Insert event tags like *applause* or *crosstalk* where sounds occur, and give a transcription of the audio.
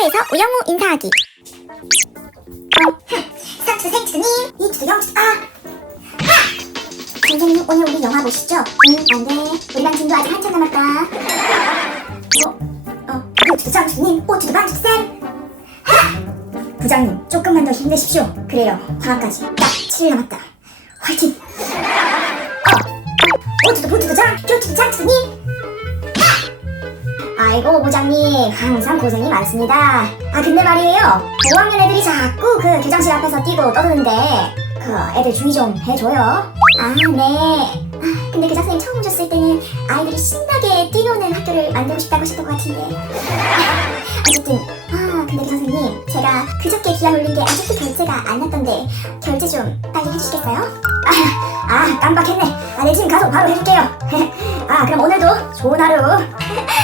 학교에서 우영우 인사하기. 이투 영투 아 하! 선생님 오늘 우리 영화 보시죠? 응 안돼 우리 반 팀도 아직 한참 남았다 어? 어 이투 쌍투님 오투 반투 쌤 하! 부장님 조금만 더 힘내십시오 그래요 방학까지 딱 7일 남았다 화이팅 어? 오투도 보투도 장 교투도 장투님 아이고 부장님. 항상 고생이 많습니다. 아 근데 말이에요. 5학년 애들이 자꾸 그 교장실 앞에서 뛰고 떠드는데 그 애들 주의 좀 해줘요. 아네. 아, 근데 교장 선생님 처음 오셨을 때는 아이들이 신나게 뛰노는 학교를 만들고 싶다고 하셨던 것 같은데. *laughs* 어쨌든 아 근데 교장 선생님 제가 그저께 기한 올린 게 아직도 결제가 안 났던데 결제 좀 빨리 해주시겠어요? 아, 아 깜빡했네. 아, 네 지금 가서 바로 해줄게요. *laughs* 아 그럼 오늘도 좋은 하루 *laughs*